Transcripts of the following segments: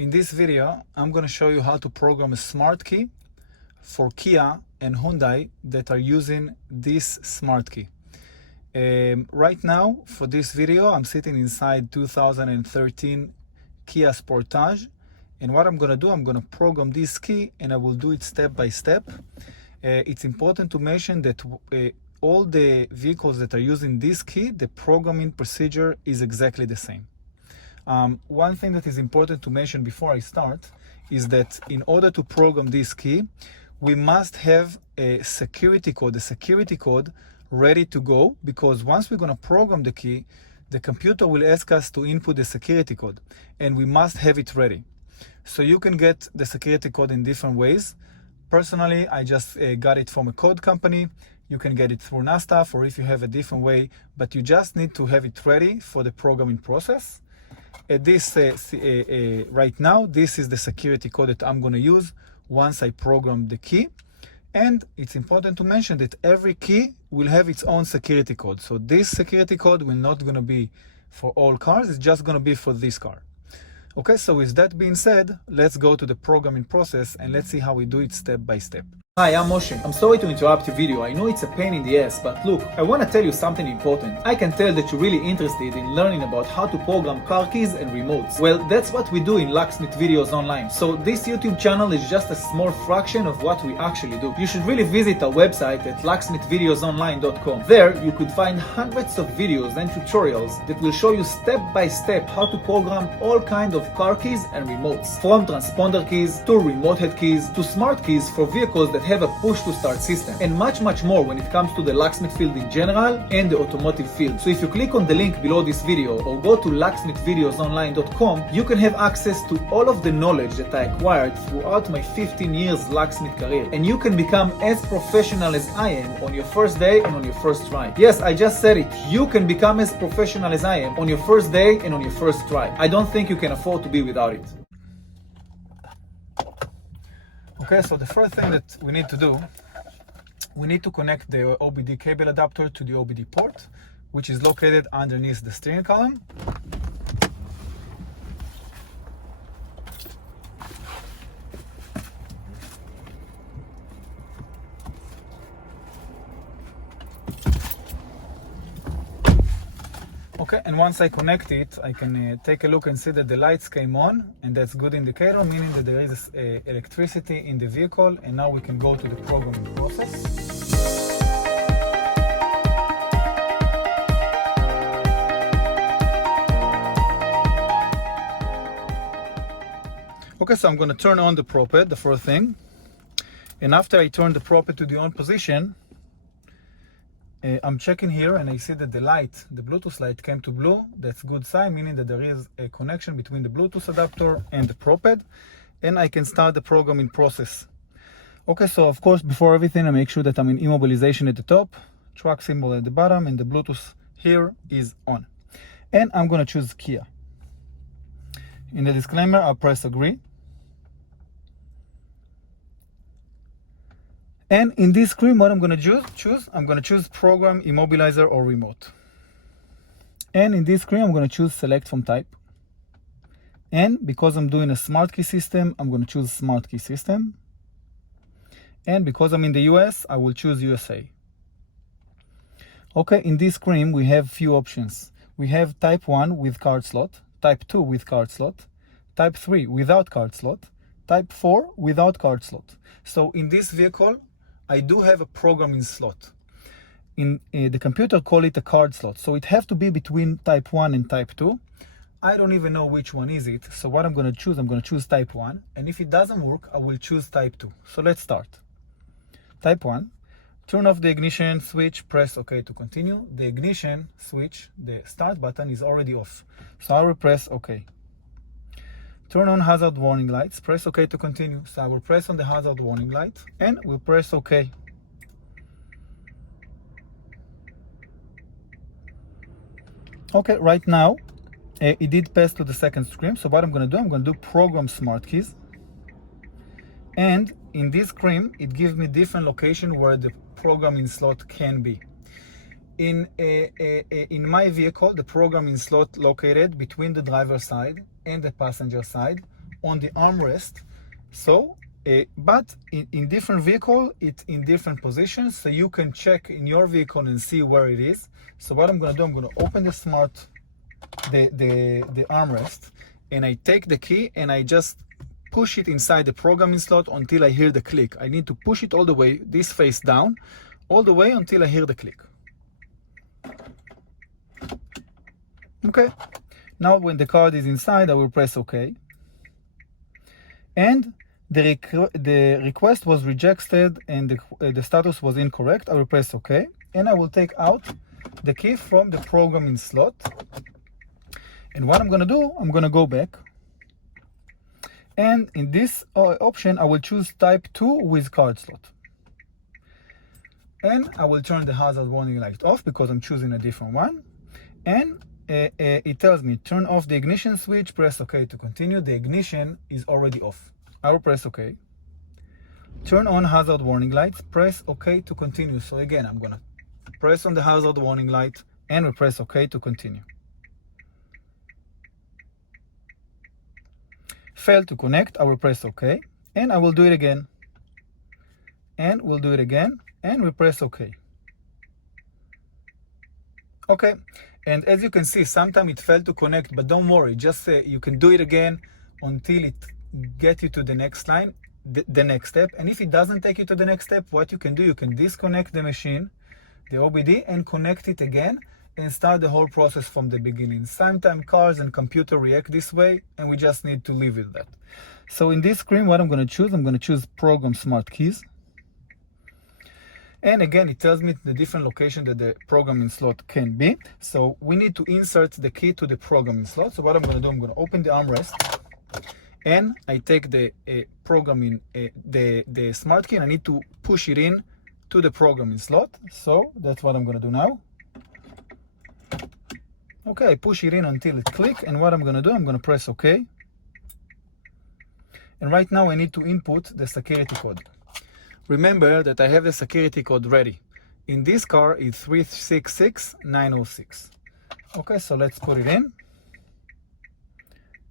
In this video, I'm going to show you how to program a smart key for Kia and Hyundai that are using this smart key. Right now, for this video, I'm sitting inside 2013 Kia Sportage, and what I'm going to do, I'm going to program this key and I will do it step by step. It's important to mention that all the vehicles that are using this key, the programming procedure is exactly the same. One thing that is important to mention before I start is that in order to program this key, we must have a security code ready to go, because once we're going to program the key, the computer will ask us to input the security code, and we must have it ready. So you can get the security code in different ways. Personally, I just got it from a code company. You can get it through NASTAF, or if you have a different way, but you just need to have it ready for the programming process. Right now, this is the security code that I'm going to use once I program the key. And it's important to mention that every key will have its own security code. So this security code will not going to be for all cars, it's just going to be for this car. Okay, so with that being said, let's go to the programming process and let's see how we do it step by step. Hi, I'm Moshe. I'm sorry to interrupt your video. I know it's a pain in the ass, but look, I want to tell you something important. I can tell that you're really interested in learning about how to program car keys and remotes. Well, that's what we do in LOCKSMITH Videos Online. So this YouTube channel is just a small fraction of what we actually do. You should really visit our website at LOCKSMITHvideosonline.com. There, you could find hundreds of videos and tutorials that will show you step by step how to program all kinds of car keys and remotes. From transponder keys to remote head keys to smart keys for vehicles that have a push-to-start system, and much more when it comes to the locksmith field in general and the automotive field. So if you click on the link below this video or go to locksmithvideosonline.com, you can have access to all of the knowledge that I acquired throughout my 15 years locksmith career, and you can become as professional as I am on your first day and on your first try. Yes, I just said it. You can become as professional as I am on your first day and on your first try. I don't think you can afford to be without it. Okay, so the first thing that we need to do, we need to connect the OBD cable adapter to the OBD port, which is located underneath the steering column. Okay, and once I connect it, I can take a look and see that the lights came on, and that's good indicator, meaning that there is electricity in the vehicle, and now we can go to the programming process. Okay, so I'm going to turn on the proped, the first thing, and after I turn the proped to the on position, I'm checking here and I see that the light, the Bluetooth light, came to blue. That's good sign, meaning that there is a connection between the Bluetooth adapter and the proped, and I can start the programming process. Okay, so of course, before everything, I make sure that I'm in immobilization at the top, truck symbol at the bottom, and the Bluetooth here is on. And I'm going to choose Kia. In the disclaimer, I'll press agree. And in this screen, what I'm going to choose, I'm going to choose program, immobilizer, or remote. And in this screen, I'm going to choose select from type. And because I'm doing a smart key system, I'm going to choose smart key system. And because I'm in the US, I will choose USA. Okay, in this screen, we have few options. We have type 1 with card slot, type 2 with card slot, type 3 without card slot, type 4 without card slot. So in this vehicle, I do have a programming slot. In the computer call it a card slot, so it have to be between type 1 and type 2. I don't even know which one is it, so what I'm going to choose type 1, and if it doesn't work, I will choose type 2. So let's start. Type 1, turn off the ignition switch, press OK to continue. The ignition switch, the start button, is already off, so I will press OK. Turn on hazard warning lights, press OK to continue. So I will press on the hazard warning light and we'll press OK. Okay, right now it did pass to the second screen. So what I'm going to do program smart keys. And in this screen, it gives me different location where the programming slot can be. In my vehicle, the programming slot located between the driver's side and the passenger side on the armrest. So, but in different vehicle, it's in different positions, so you can check in your vehicle and see where it is. So what I'm gonna do, I'm gonna open the armrest, and I take the key and I just push it inside the programming slot until I hear the click. I need to push it all the way, this face down, all the way until I hear the click. Okay, now when the card is inside, I will press OK. And the request was rejected and the status was incorrect. I will press OK. And I will take out the key from the programming slot. And what I'm going to do, I'm going to go back. And in this option, I will choose type 2 with card slot. And I will turn the hazard warning light off because I'm choosing a different one. And it tells me turn off the ignition switch, press OK to continue. The ignition is already off. I will press OK. Turn on hazard warning lights, press OK to continue. So again, I'm going to press on the hazard warning light and we press OK to continue. Failed to connect, I will press OK, and I will do it again. And we'll do it again, and we press OK. Okay, and as you can see, sometimes it failed to connect, but don't worry, just you can do it again until it gets you to the next line, the next step. And if it doesn't take you to the next step, what you can do, you can disconnect the machine, the OBD, and connect it again, and start the whole process from the beginning. Sometimes cars and computer react this way, and we just need to live with that. So in this screen, what I'm going to choose Program Smart Keys. And again, it tells me the different location that the programming slot can be. So we need to insert the key to the programming slot. So what I'm going to do, I'm going to open the armrest, and I take the the smart key, and I need to push it in to the programming slot. So that's what I'm going to do now. Okay, I push it in until it clicks, and what I'm going to do, I'm going to press OK. And right now I need to input the security code. Remember that I have the security code ready. In this car, it's 366906. Okay, so let's put it in.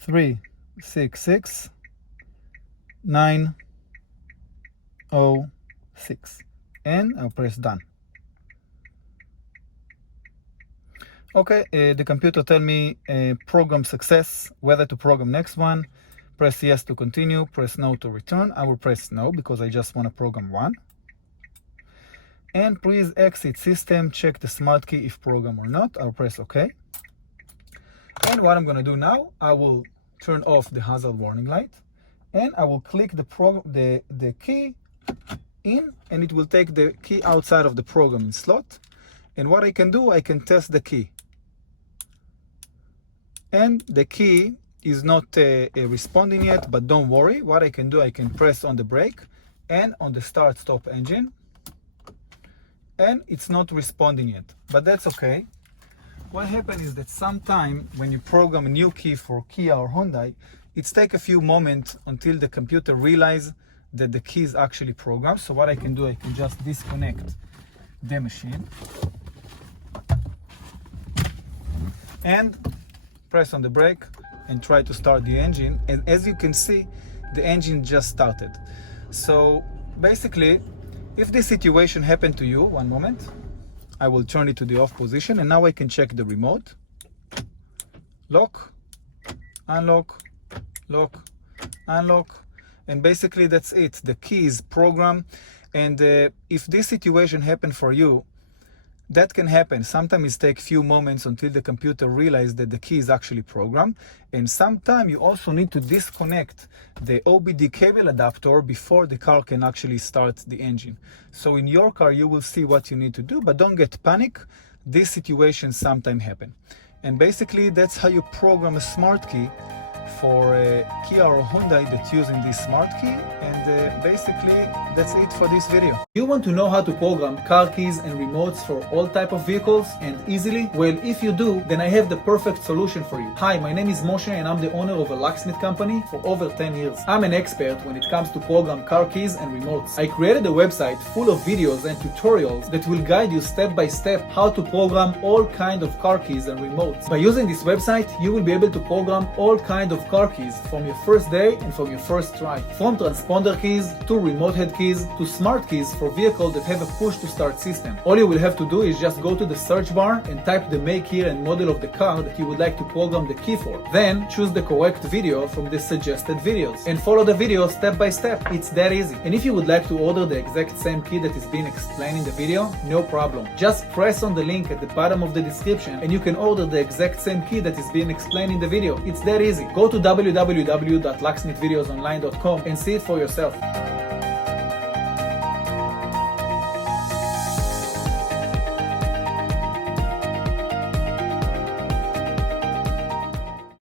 366906. And I'll press done. Okay, the computer tell me program success, whether to program next one. Press yes to continue, press no to return. I will press no because I just want to program one. And please exit system, check the smart key if program or not. I'll press OK. And what I'm going to do now, I will turn off the hazard warning light, and I will click the key in, and it will take the key outside of the programming slot. And what I can do, I can test the key. And the key is not responding yet, but don't worry. What I can do, I can press on the brake and on the start stop engine, and it's not responding yet, but that's okay. What happens is that sometime when you program a new key for Kia or Hyundai, it's take a few moments until the computer realizes that the key is actually programmed. So what I can do, I can just disconnect the machine and press on the brake and try to start the engine. And as you can see, the engine just started. So basically, if this situation happened to you, one moment, I will turn it to the off position, and now I can check the remote. Lock, unlock, lock, unlock, and basically that's it. The key is programmed, and if this situation happened for you, that can happen. Sometimes it takes few moments until the computer realizes that the key is actually programmed. And sometimes you also need to disconnect the OBD cable adapter before the car can actually start the engine. So in your car, you will see what you need to do, but don't get panic. These situations sometimes happen. And basically, that's how you program a smart key for Kia or Hyundai that's using this smart key. And basically that's it for this video. You want to know how to program car keys and remotes for all type of vehicles and easily? Well, if you do, then I have the perfect solution for you. Hi, my name is Moshe and I'm the owner of a locksmith company for over 10 years. I'm an expert when it comes to program car keys and remotes. I created a website full of videos and tutorials that will guide you step by step how to program all kind of car keys and remotes. By using this website, you will be able to program all kind of of car keys from your first day and from your first try. From transponder keys to remote head keys to smart keys for vehicles that have a push to start system. All you will have to do is just go to the search bar and type the make, year and model of the car that you would like to program the key for. Then choose the correct video from the suggested videos and follow the video step by step. It's that easy. And if you would like to order the exact same key that is being explained in the video, no problem. Just press on the link at the bottom of the description and you can order the exact same key that is being explained in the video. It's that easy. Go to www.locksmithvideosonline.com and see it for yourself.